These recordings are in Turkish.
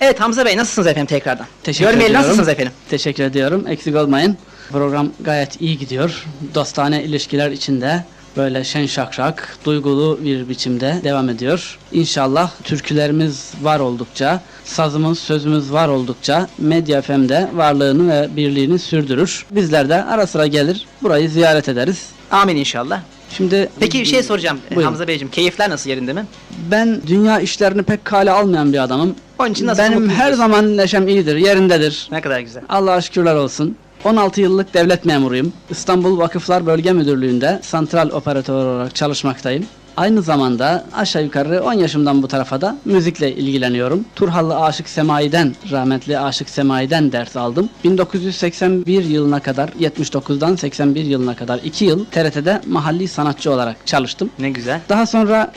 Evet Hamza Bey nasılsınız efendim tekrardan? Teşekkür Görmeyeli ediyorum. nasılsınız efendim? Teşekkür ediyorum. Eksik olmayın. Program gayet iyi gidiyor. Dostane ilişkiler içinde böyle şen şakrak, duygulu bir biçimde devam ediyor. İnşallah türkülerimiz var oldukça, sazımız, sözümüz var oldukça Medya FM'de varlığını ve birliğini sürdürür. Bizler de ara sıra gelir, burayı ziyaret ederiz. Amin inşallah. Şimdi Peki bir şey soracağım Buyurun. Hamza Beyciğim. Keyifler nasıl yerinde mi? ben dünya işlerini pek kale almayan bir adamım. Onun için nasıl Benim mutluyuz? her zaman neşem iyidir, yerindedir. Ne kadar güzel. Allah'a şükürler olsun. 16 yıllık devlet memuruyum. İstanbul Vakıflar Bölge Müdürlüğü'nde santral operatör olarak çalışmaktayım. Aynı zamanda aşağı yukarı 10 yaşımdan bu tarafa da müzikle ilgileniyorum. Turhallı Aşık Semai'den, rahmetli Aşık Semai'den ders aldım. 1981 yılına kadar, 79'dan 81 yılına kadar 2 yıl TRT'de mahalli sanatçı olarak çalıştım. Ne güzel. Daha sonra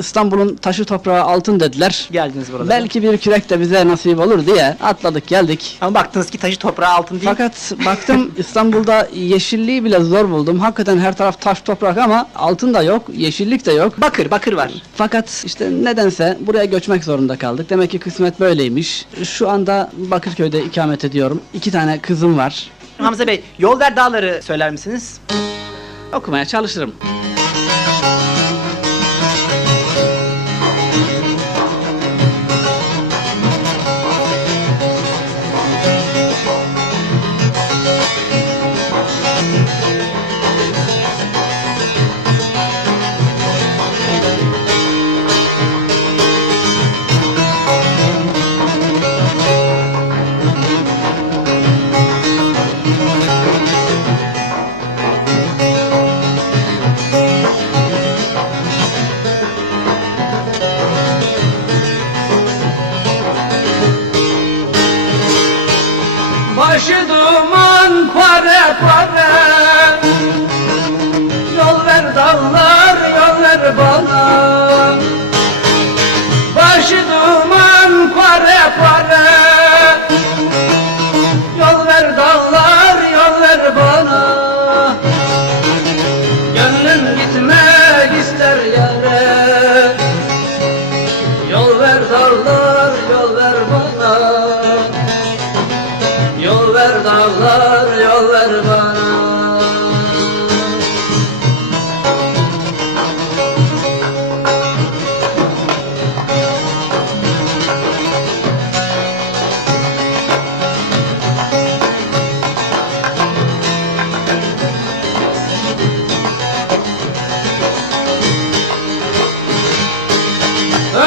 İstanbul'un taşı toprağı altın dediler. Geldiniz burada. Belki bir kürek de bize nasip olur diye atladık geldik. Ama baktınız ki taşı toprağı altın değil. Fakat baktım İstanbul'da yeşilliği bile zor buldum. Hakikaten her taraf taş toprak ama altın da yok, yeşillik de yok. Bakır, bakır var. Fakat işte nedense buraya göçmek zorunda kaldık. Demek ki kısmet böyleymiş. Şu anda Bakırköy'de ikamet ediyorum. İki tane kızım var. Hamza Bey, yol ver dağları söyler misiniz? Okumaya çalışırım. Gitmek ister yere. Yol ver dağlar yol ver bana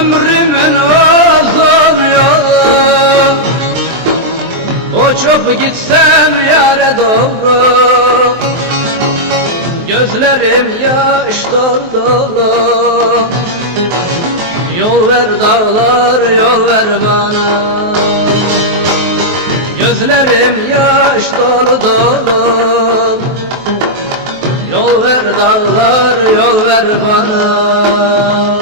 Ömrümün uzun yolu Uçup gitsem yare doğru. Gözlerim yaş dolu Yol ver dağlar yol ver bana. Gözlerim yaş dolu Yol ver dağlar yol ver bana